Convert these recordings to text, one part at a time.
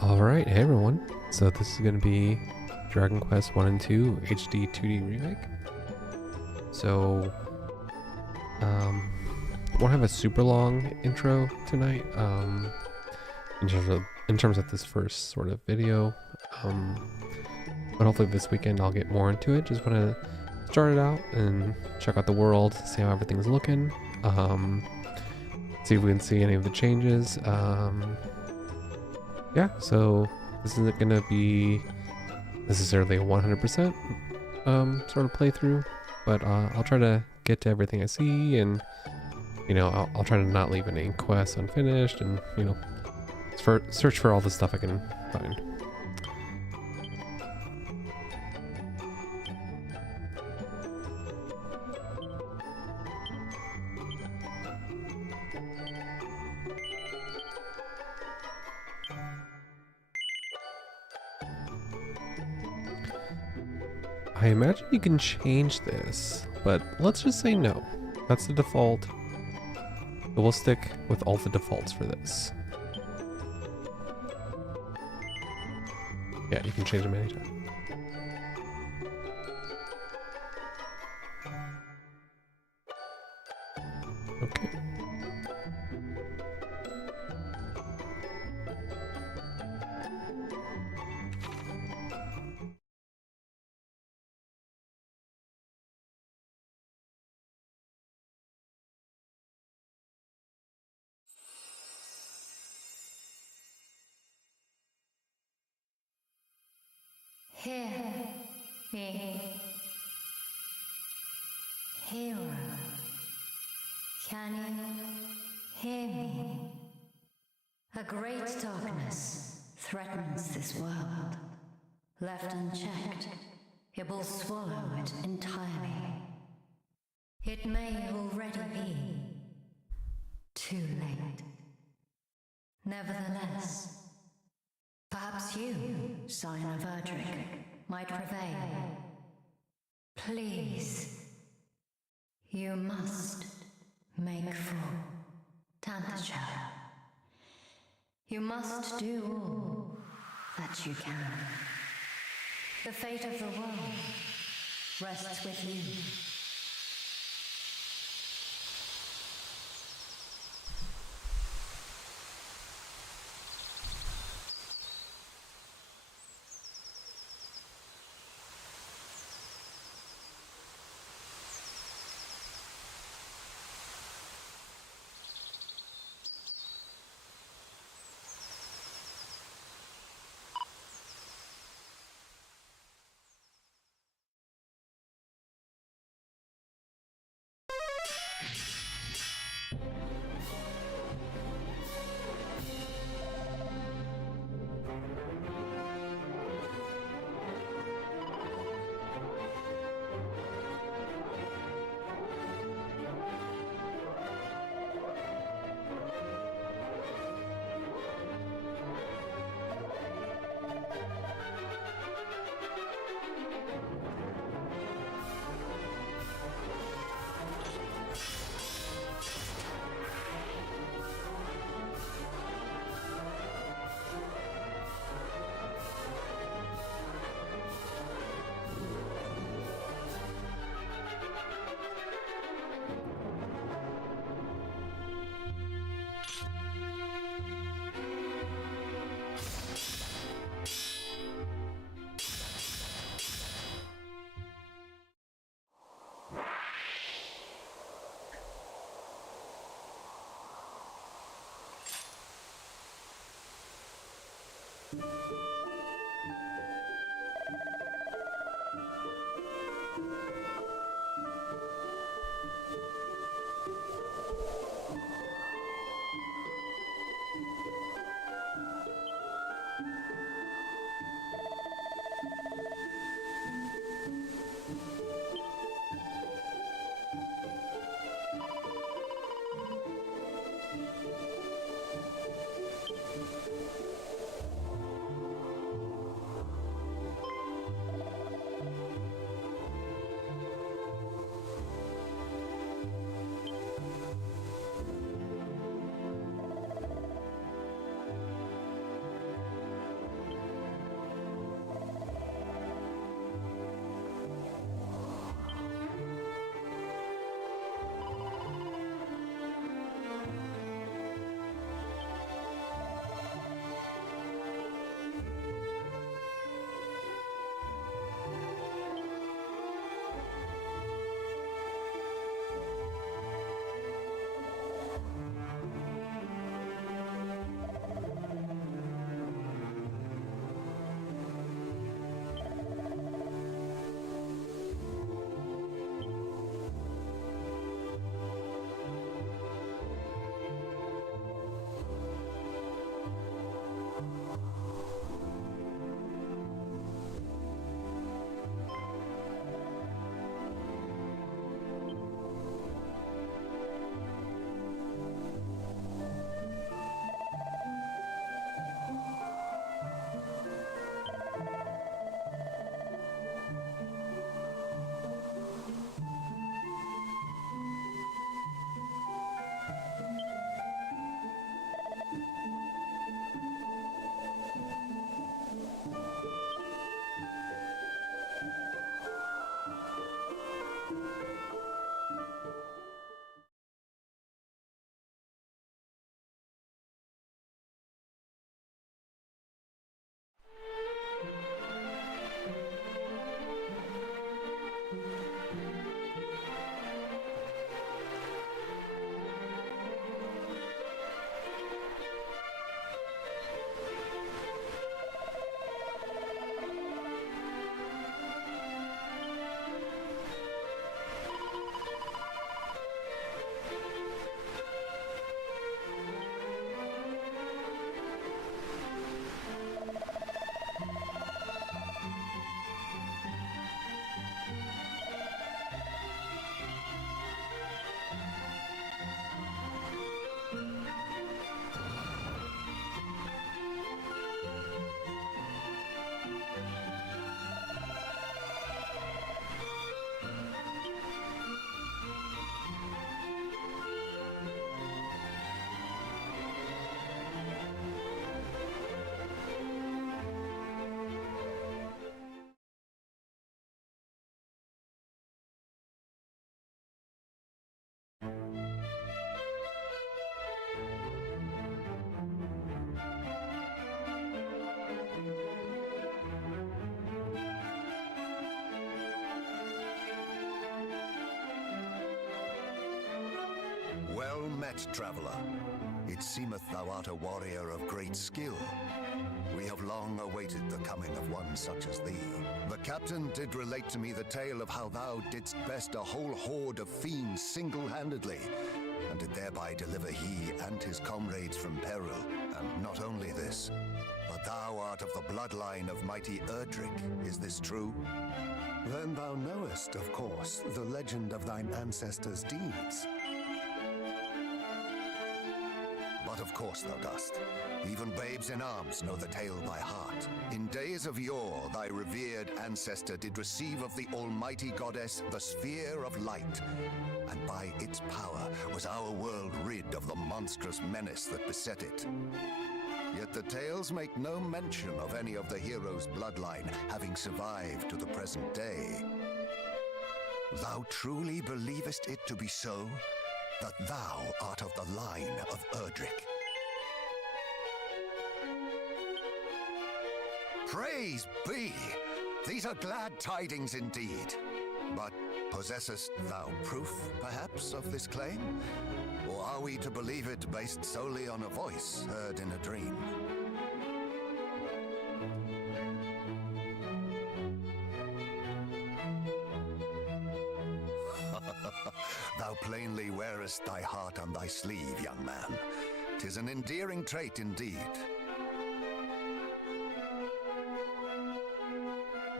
Alright, hey everyone. So this is going to be Dragon Quest 1 and 2 HD 2D Remake. So, won't have a super long intro tonight, in terms of this first sort of video. But hopefully this weekend I'll get more into it. Just want to start it out and check out the world, see how everything's looking, see if we can see any of the changes. Yeah, so this isn't going to be necessarily a 100% sort of playthrough, but I'll try to get to everything I see, and you know, I'll try to not leave any quests unfinished, and you know, search for all the stuff I can find. I imagine you can change this, but let's just say no. That's the default. But we'll stick with all the defaults for this. Yeah, you can change them anytime. Okay. Hero, can you hear me? A great darkness threatens this world. Left unchecked, it will swallow it entirely. It may already be too late. Nevertheless, perhaps you, Scion of Erdrick, might prevail. Please, you must make full Tantacha. You must do all that you can. The fate of the world rests with you. Well met, traveler. It seemeth thou art a warrior of great skill. We have long awaited the coming of one such as thee. The captain did relate to me the tale of how thou didst best a whole horde of fiends single-handedly, and did thereby deliver he and his comrades from peril. And not only this, but thou art of the bloodline of mighty Erdrick. Is this true? Then thou knowest, of course, the legend of thine ancestors' deeds. But of course thou dost. Even babes in arms know the tale by heart. In days of yore, thy revered ancestor did receive of the almighty goddess the sphere of light, and by its power was our world rid of the monstrous menace that beset it. Yet the tales make no mention of any of the heroes' bloodline having survived to the present day. Thou truly believest it to be so, that thou art of the line of Erdrick? Praise be! These are glad tidings indeed. But possessest thou proof, perhaps, of this claim? Or are we to believe it based solely on a voice heard in a dream? Thou plainly wearest thy heart on thy sleeve, young man. 'Tis an endearing trait indeed.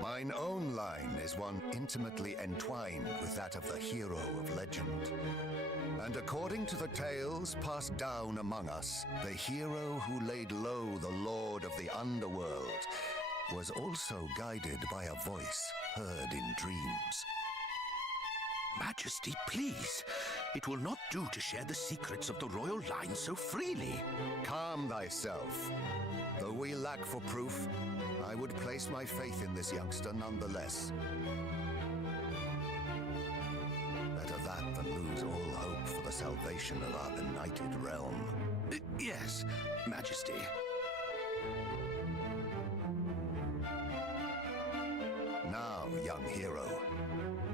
Mine own line is one intimately entwined with that of the hero of legend. And according to the tales passed down among us, the hero who laid low the lord of the underworld was also guided by a voice heard in dreams. Majesty, please. It will not do to share the secrets of the royal line so freely. Calm thyself. Though we lack for proof, I would place my faith in this youngster nonetheless. Better that than lose all hope for the salvation of our benighted realm. Yes, Majesty. Now, young hero,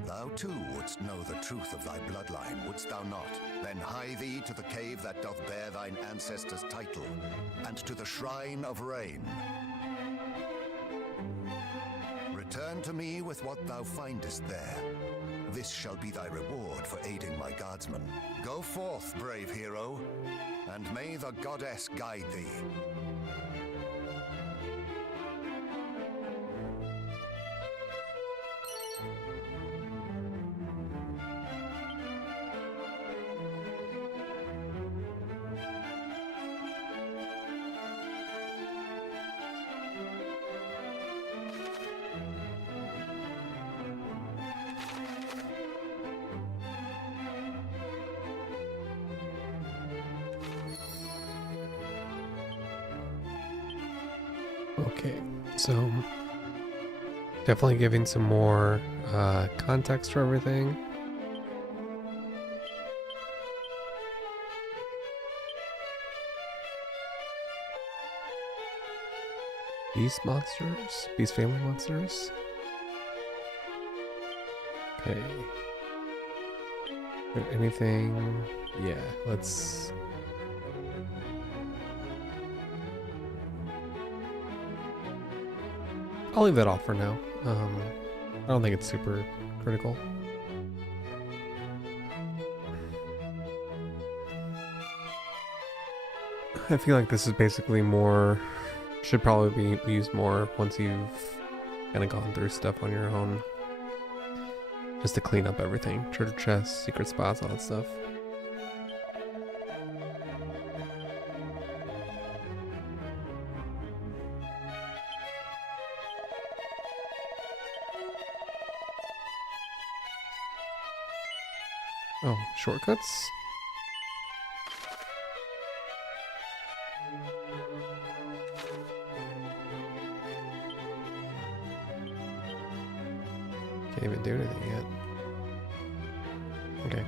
thou too wouldst know the truth of thy bloodline, wouldst thou not? Then hie thee to the cave that doth bear thine ancestors' title, and to the shrine of rain. Return to me with what thou findest there. This shall be thy reward for aiding my guardsmen. Go forth, brave hero, and may the goddess guide thee. Okay, so definitely giving some more context for everything. Beast monsters? Beast family monsters? Okay. Anything? Yeah, let's... I'll leave that off for now. I don't think it's super critical. I feel like this is basically more, should probably be used more once you've kind of gone through stuff on your own. Just to clean up everything. Treasure chests, secret spots, all that stuff. Oh, shortcuts? Can't even do anything yet. Okay.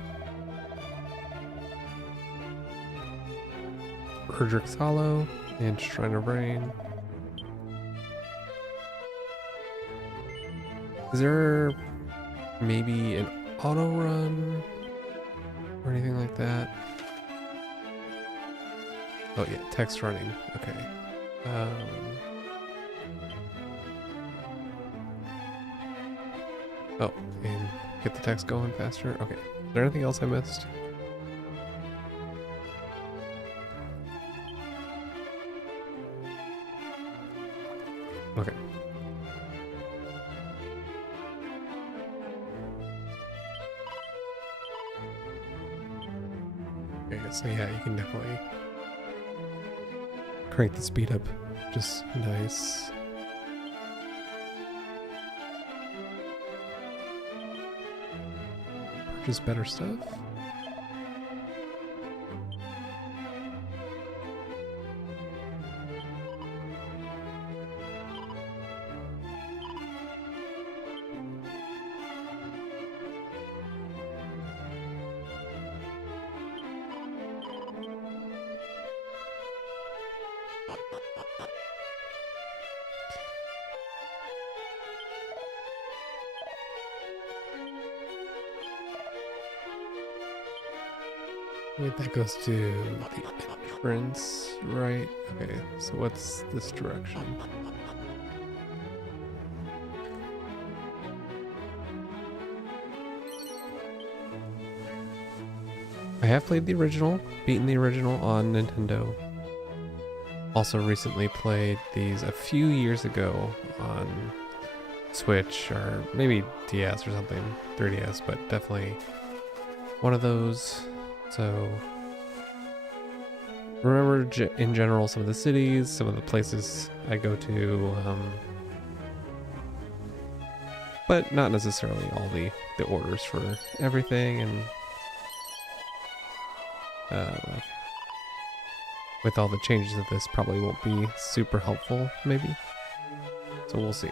Erdrick's Hollow and Shrine of Rain. Is there maybe an auto run or anything like that? Oh yeah, text running. Okay. Oh, and get the text going faster. Okay. Is there anything else I missed? Okay. Okay, so yeah, you can definitely crank the speed up. Just nice. Purchase better stuff. Wait, that goes to the entrance, right? Okay, so what's this direction? I have played the original, beaten the original on Nintendo. Also recently played these a few years ago on Switch, or maybe DS or something, 3DS, but definitely one of those. So remember in general some of the cities, some of the places I go to, but not necessarily all the orders for everything. And with all the changes of this, probably won't be super helpful, maybe. So we'll see.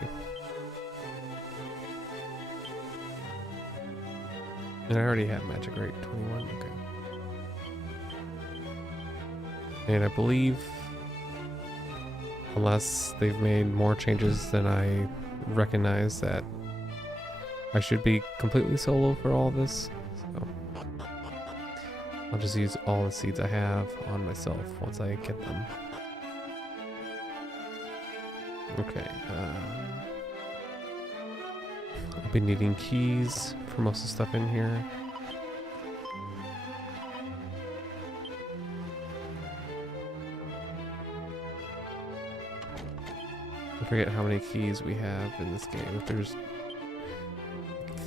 And I already have magic rate 21. Okay. And I believe, unless they've made more changes than I recognize, that I should be completely solo for all this. So I'll just use all the seeds I have on myself once I get them. Okay. I'll be needing keys for most of the stuff in here. I forget how many keys we have in this game. If there's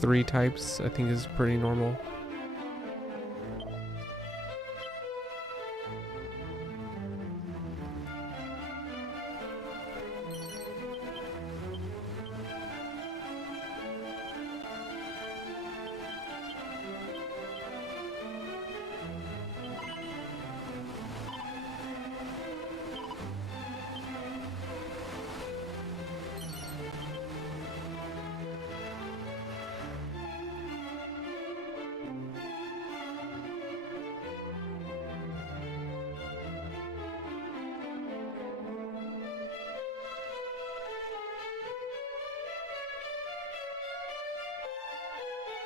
3 types, I think is pretty normal.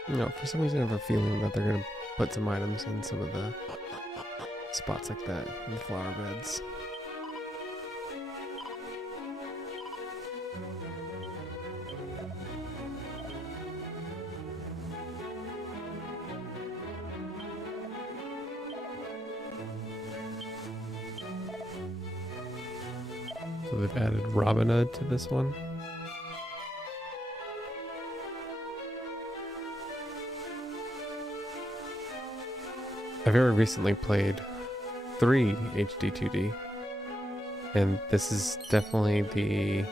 No, for some reason I have a feeling that they're gonna put some items in some of the spots like that in the flower beds. So they've added Robin Hood to this one. I very recently played 3 HD 2D, and this is definitely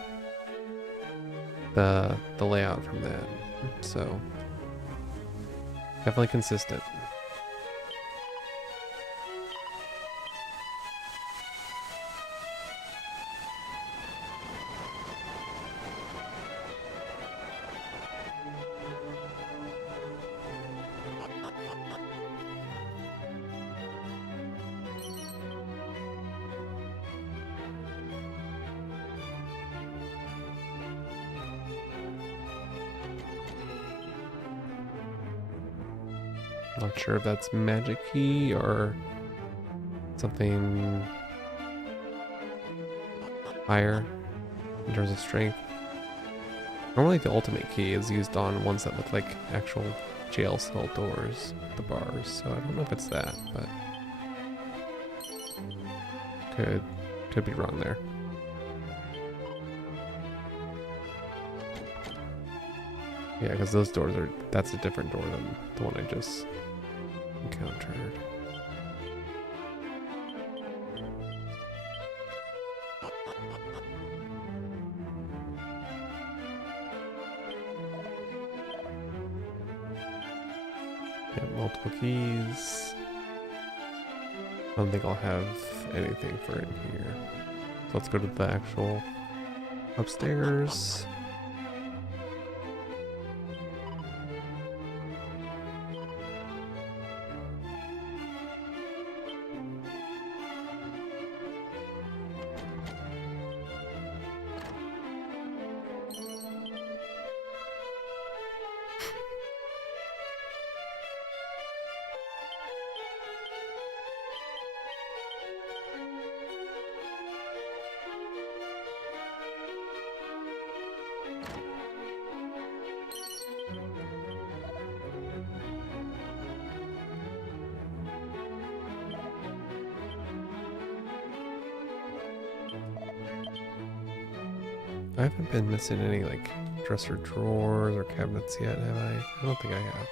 the layout from that. So definitely consistent. Not sure if that's magic key or something higher in terms of strength. Normally the ultimate key is used on ones that look like actual jail cell doors, the bars, so I don't know if it's that, but could be wrong there. Yeah, because those doors that's a different door than the one I just encountered. Yeah, multiple keys. I don't think I'll have anything for it here. So let's go to the actual upstairs. I haven't been missing any like dresser drawers or cabinets yet, have I? I don't think I have.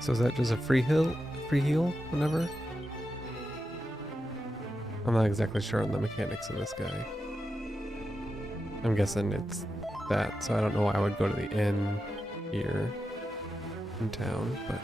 So is that just a free heal whenever? I'm not exactly sure on the mechanics of this guy. I'm guessing it's that, so I don't know why I would go to the inn here in town, but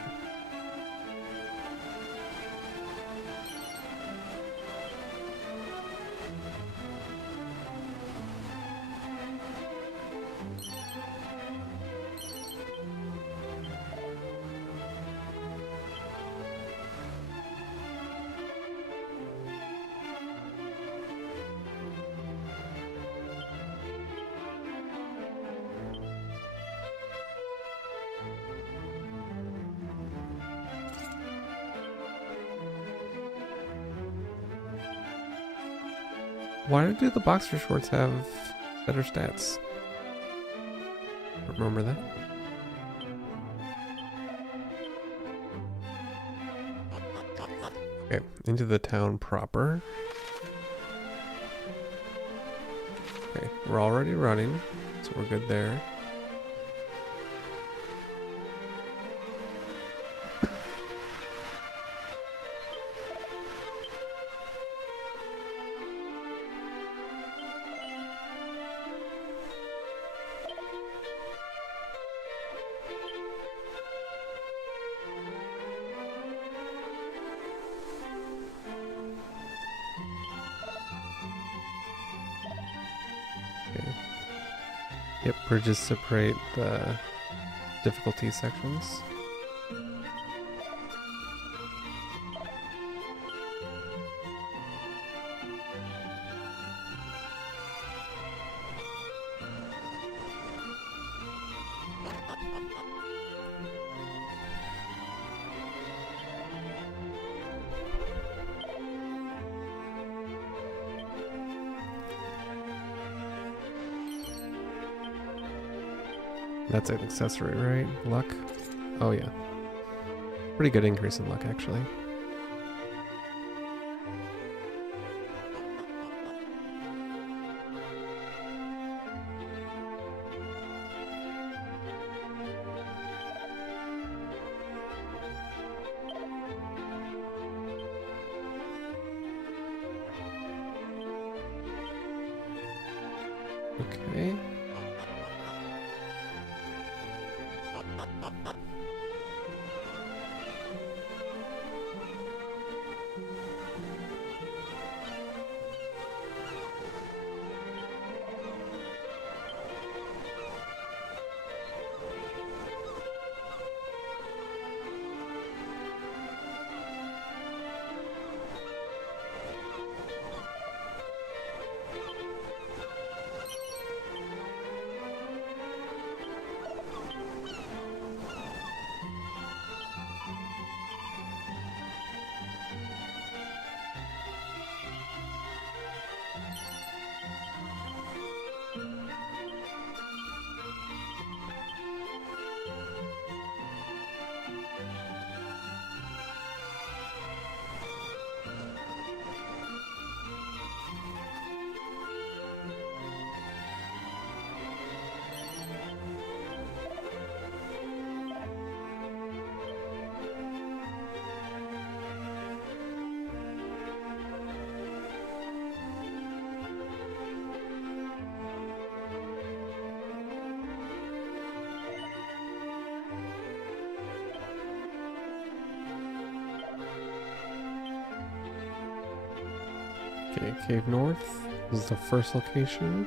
why do the boxer shorts have better stats? Remember that? Okay, into the town proper. Okay, we're already running, so we're good there. Okay. Yep, bridges separate the difficulty sections. That's an accessory, right? Luck? Oh yeah. Pretty good increase in luck, actually. Okay. Okay, Cave North is the first location.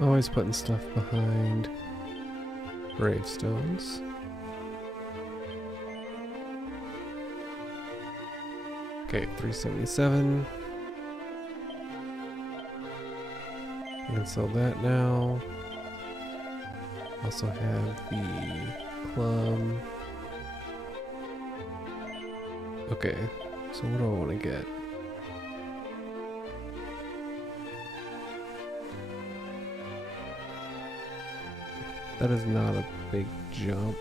Always putting stuff behind gravestones. Okay, 377. I can sell that now. Also have the club. Okay, so what do I want to get? That is not a big jump.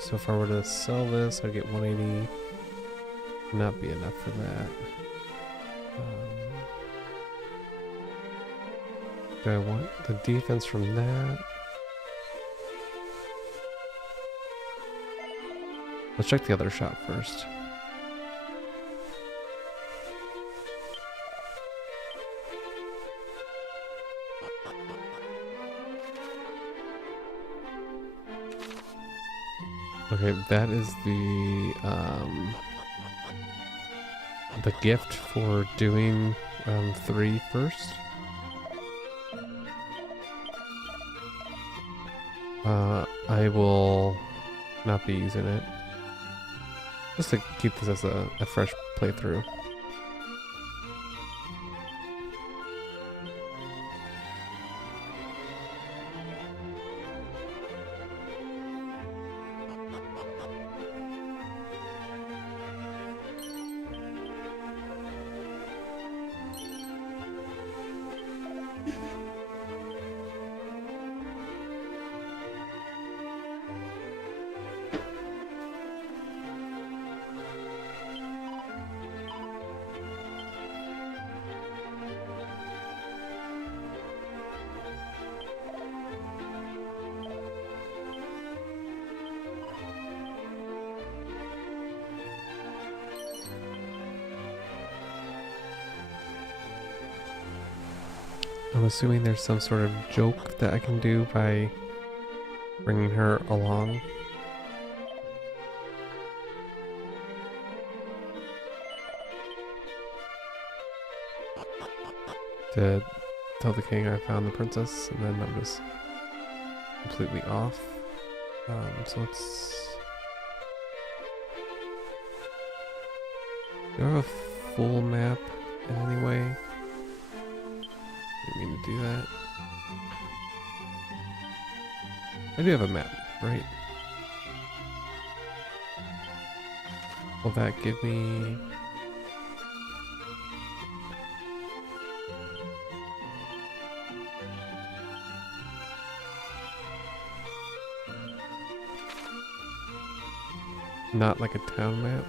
So if I were to sell this, I'd get 180. Not be enough for that. Do I want the defense from that? Let's check the other shop first. Okay, that is the gift for doing 3 first. I will not be using it. Just to keep this as a fresh playthrough. I'm assuming there's some sort of joke that I can do by bringing her along. To tell the king I found the princess, and then I'm just completely off. So let's... Do I have a full map in any way? Didn't mean to do that. I do have a map, right? Will that give me... Not like a town map?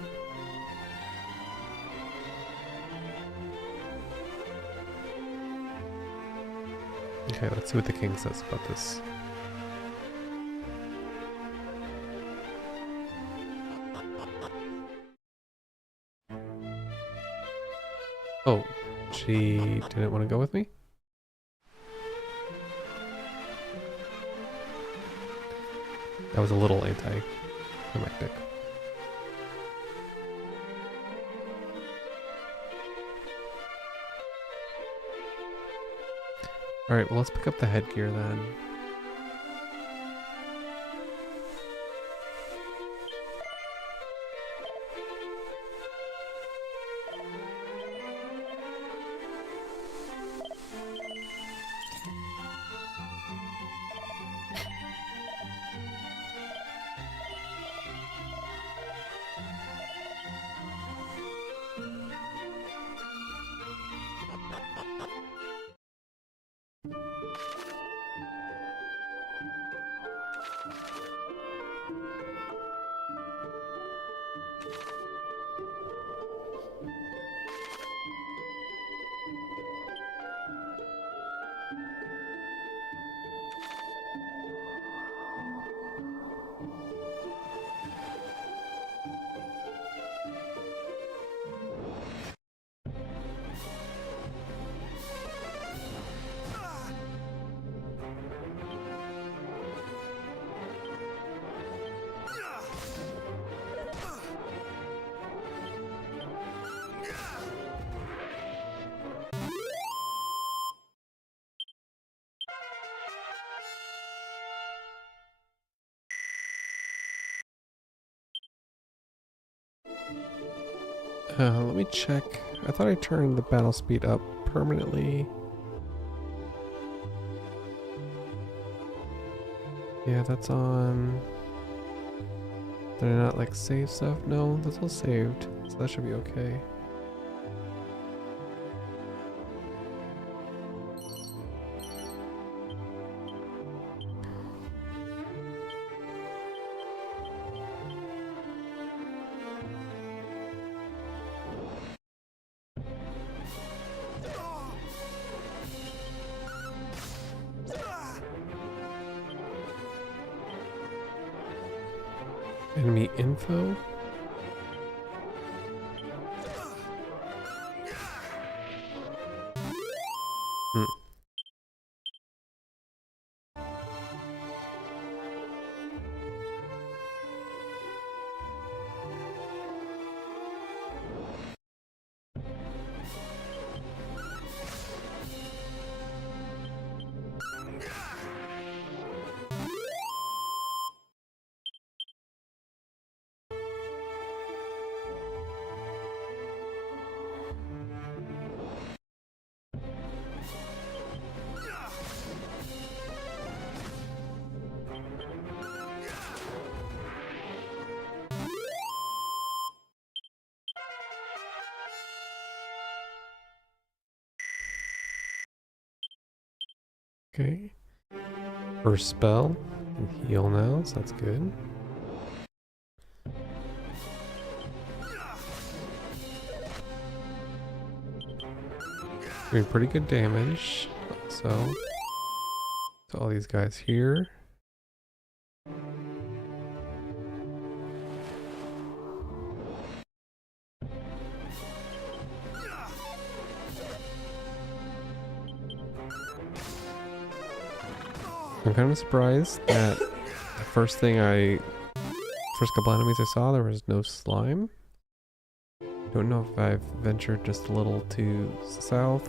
Okay, let's see what the king says about this. Oh, she didn't want to go with me? That was a little anticlimactic. Alright, well let's pick up the headgear then. Let me check. I thought I turned the battle speed up permanently. Yeah, that's on. They're not like save stuff? No, that's all saved. So that should be okay. Enemy info? Hmm. Okay. First spell. Can heal now, so that's good. Doing pretty good damage. So all these guys here. I'm kind of surprised that the first couple enemies I saw, there was no slime. Don't know if I've ventured just a little too south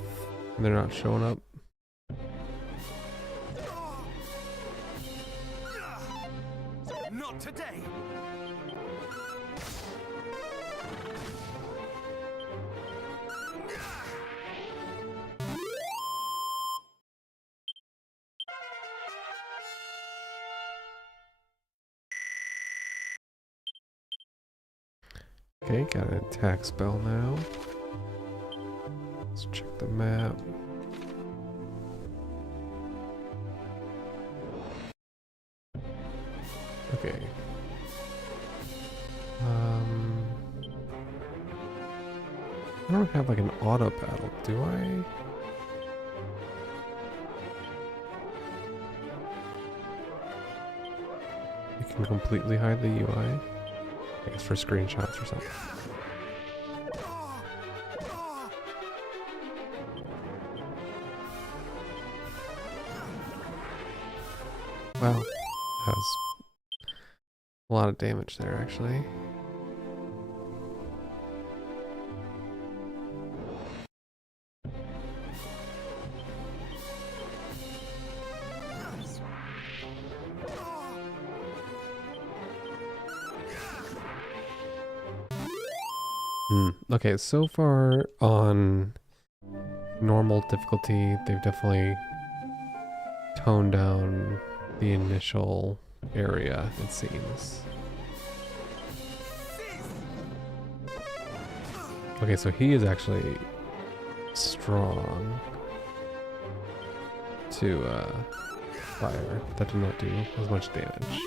and they're not showing up. Not today. Okay, got an attack spell now. Let's check the map. Okay. I don't have like an auto battle, do I? You can completely hide the UI. I guess for screenshots or something. Wow, that was a lot of damage there actually. Okay, so far on normal difficulty, they've definitely toned down the initial area, it seems. Okay, so he is actually strong to fire. That did not do as much damage.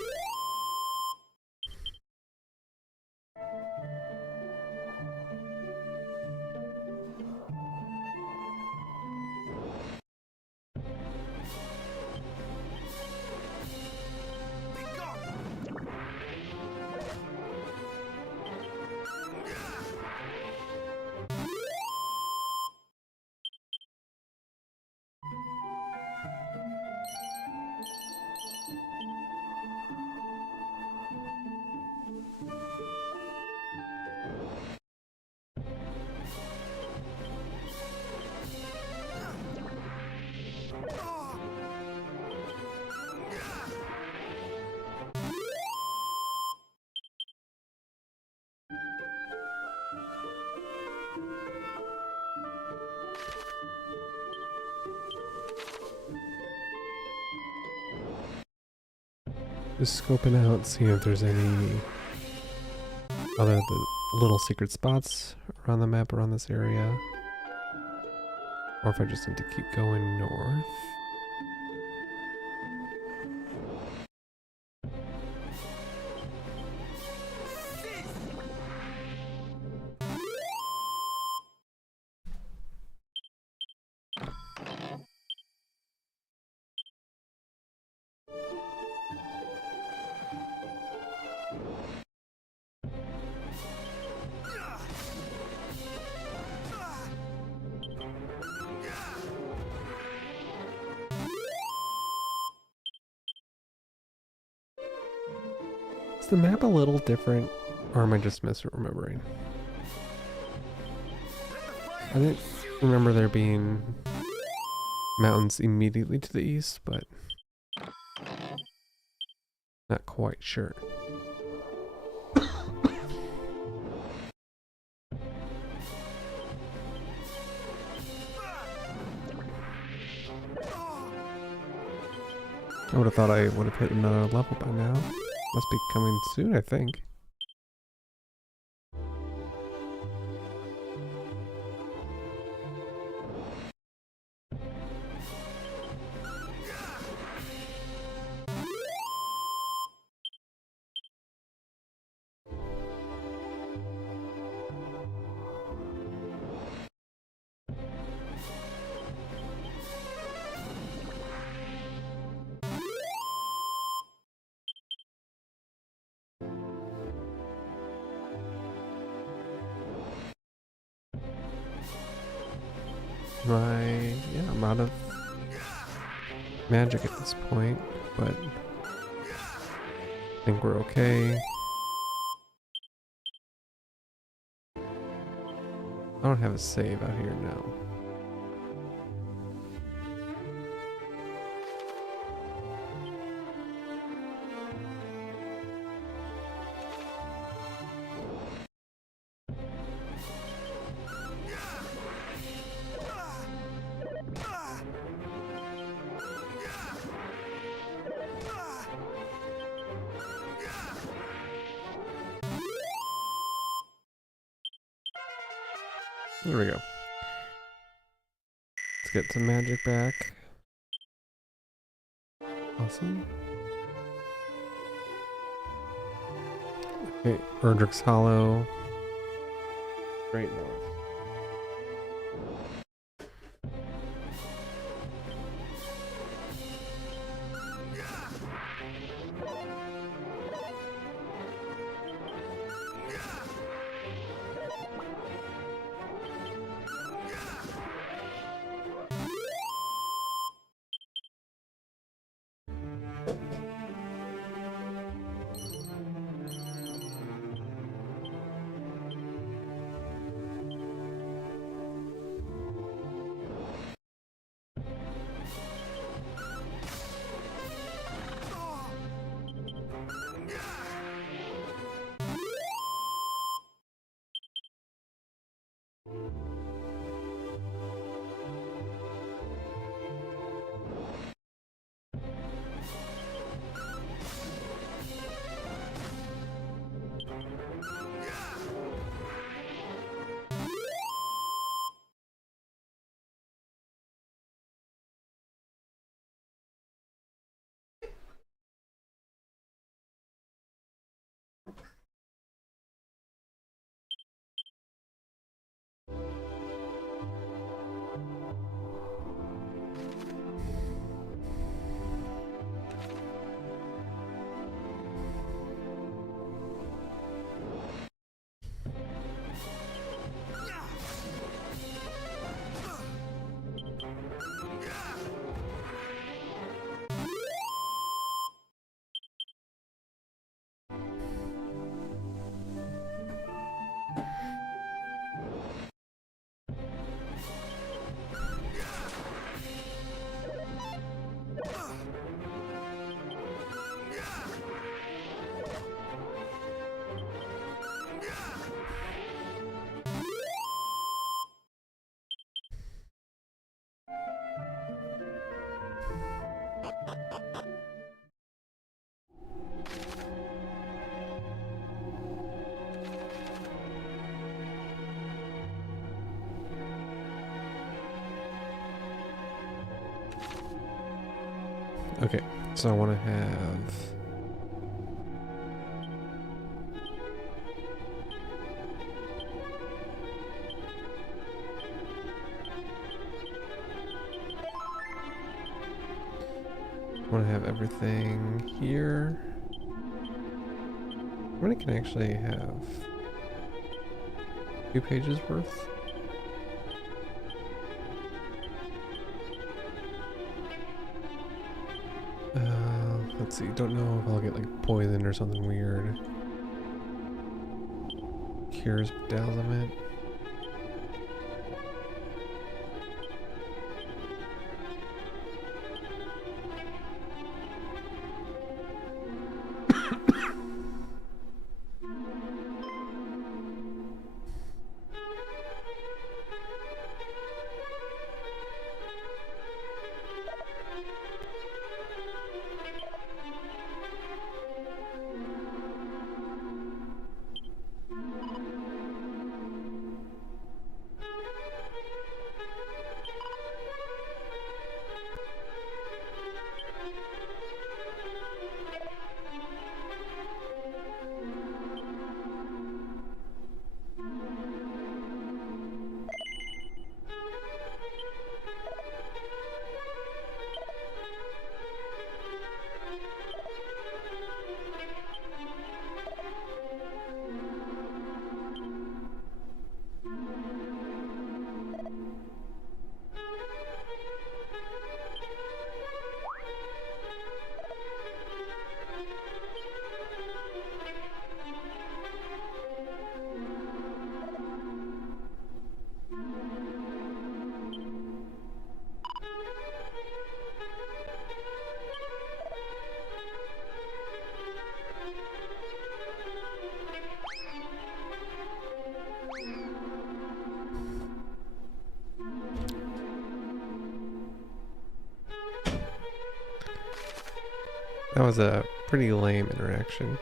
Just scoping out, seeing if there's any other little secret spots around the map around this area. Or if I just need to keep going north. Is the map a little different, or am I just misremembering? I didn't remember there being mountains immediately to the east, but not quite sure. I would have thought I would have hit another level by now. Must be coming soon, I think. Yeah, I'm out of magic at this point, but I think we're okay. I don't have a save out here now. There we go. Let's get some magic back. Awesome. Okay, Erdrick's Hollow. Great north. Okay, so I want to have... I want to have everything here. How many can I actually have? 2 pages worth? Let's see, don't know if I'll get like poisoned or something weird. Cures bedazzlement. That was a pretty lame interaction.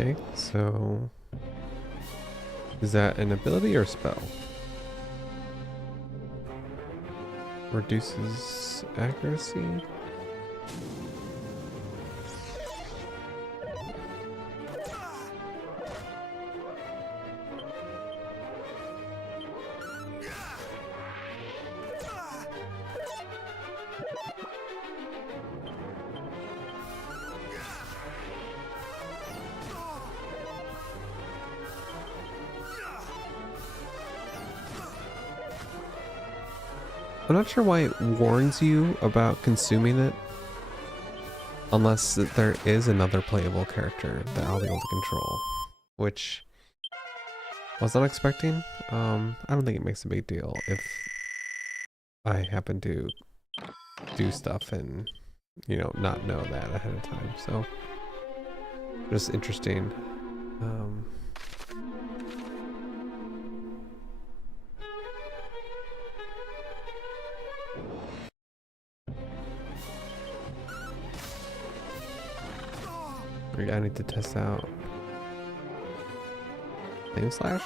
Okay, so is that an ability or spell? Reduces accuracy? I'm not sure why it warns you about consuming it, unless there is another playable character that I'll be able to control, which I was not expecting. I don't think it makes a big deal if I happen to do stuff and, you know, not know that ahead of time. So, just interesting. I need to test out Flame Slash.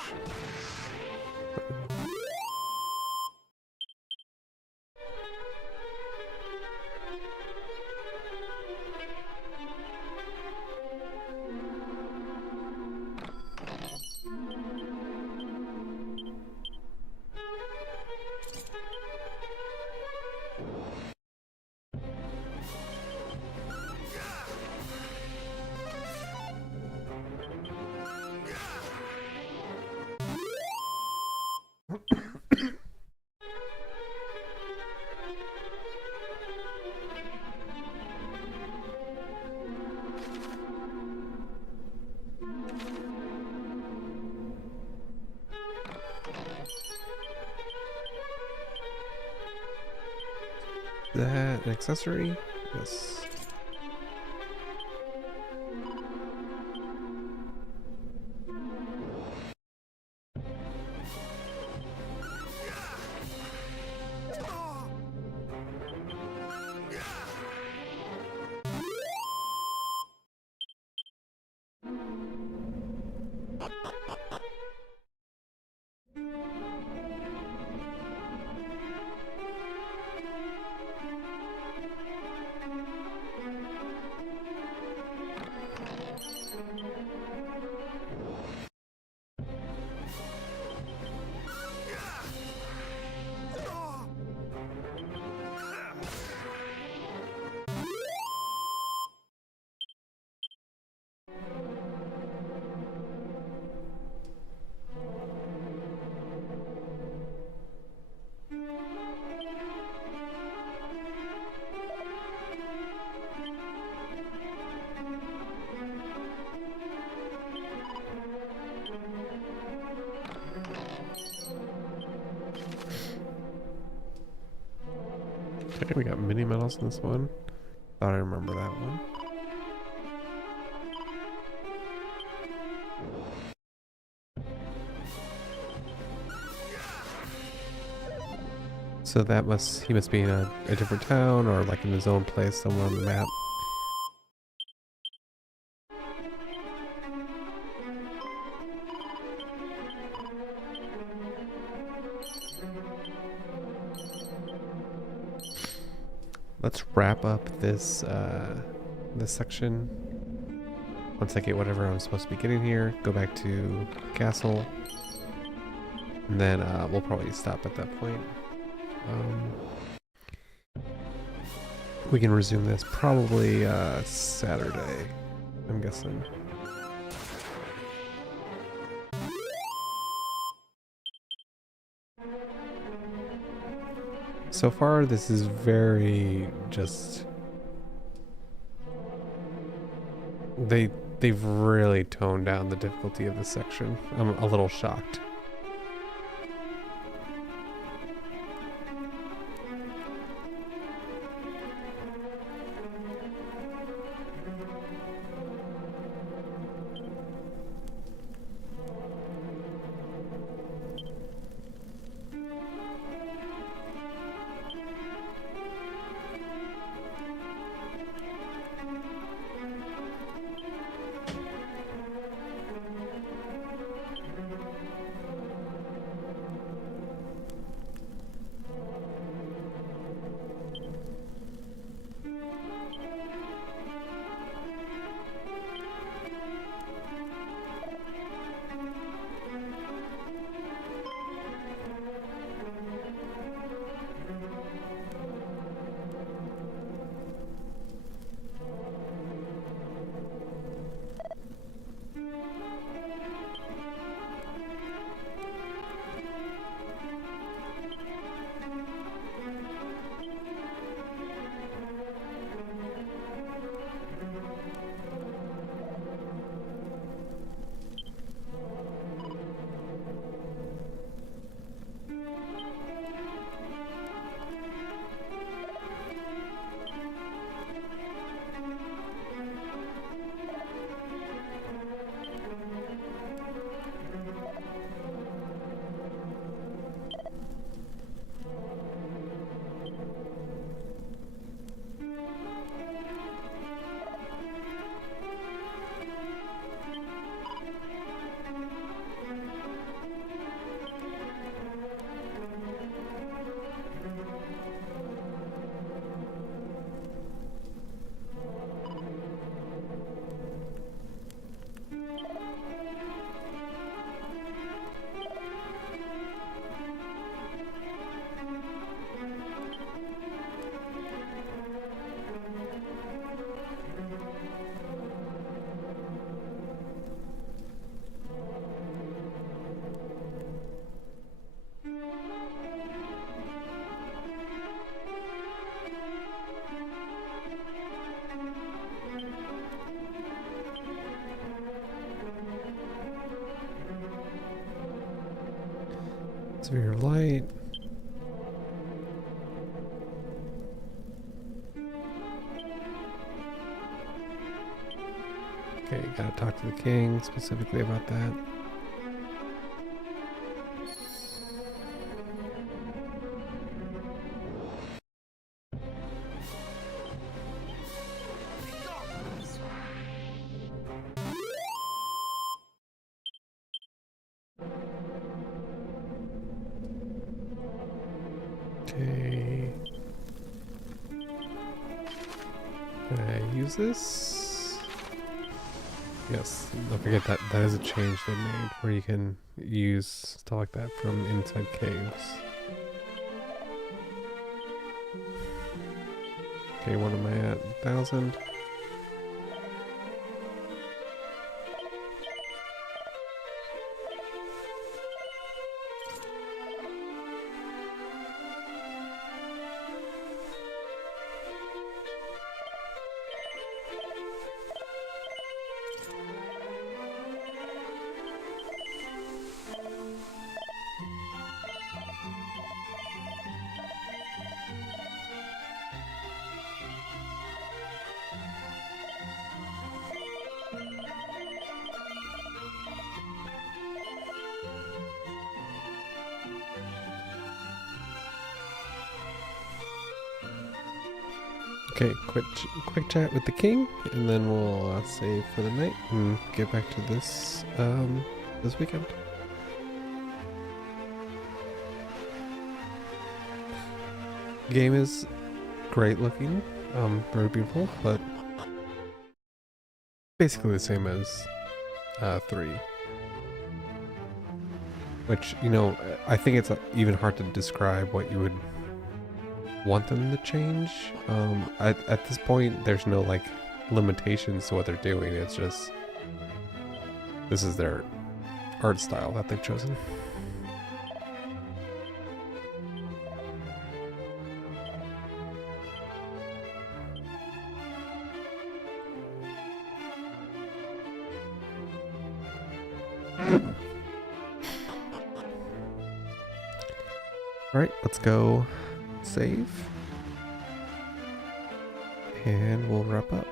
Is that an accessory? Yes. Okay, we got mini medals in this one. Thought I remember that one. So that he must be in a different town or like in his own place somewhere on the map. Let's wrap up this this section. Once I get whatever I'm supposed to be getting here, go back to castle, and then we'll probably stop at that point. We can resume this probably Saturday, I'm guessing. So far, this is very just... They've really toned down the difficulty of this section. I'm a little shocked. Severe light. Okay, gotta talk to the king specifically about that. Okay. Can I use this? Yes, don't forget that that is a change they made where you can use stuff like that from inside caves. Okay, what am I at? 1,000? Okay, quick chat with the king, and then we'll save for the night and get back to this this weekend. Game is great looking, very beautiful, but basically the same as 3. Which, you know, I think it's even hard to describe what you would want them to change. At this point, there's no like limitations to what they're doing. It's just this is their art style that they've chosen. All right, let's go save, and we'll wrap up.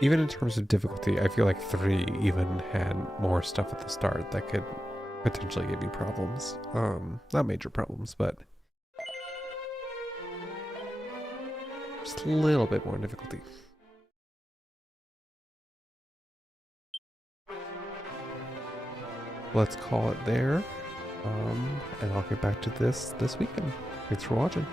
Even in terms of difficulty, I feel like 3 even had more stuff at the start that could potentially give you problems. Not major problems, but just a little bit more difficulty. Let's call it there, and I'll get back to this weekend. Thanks for watching.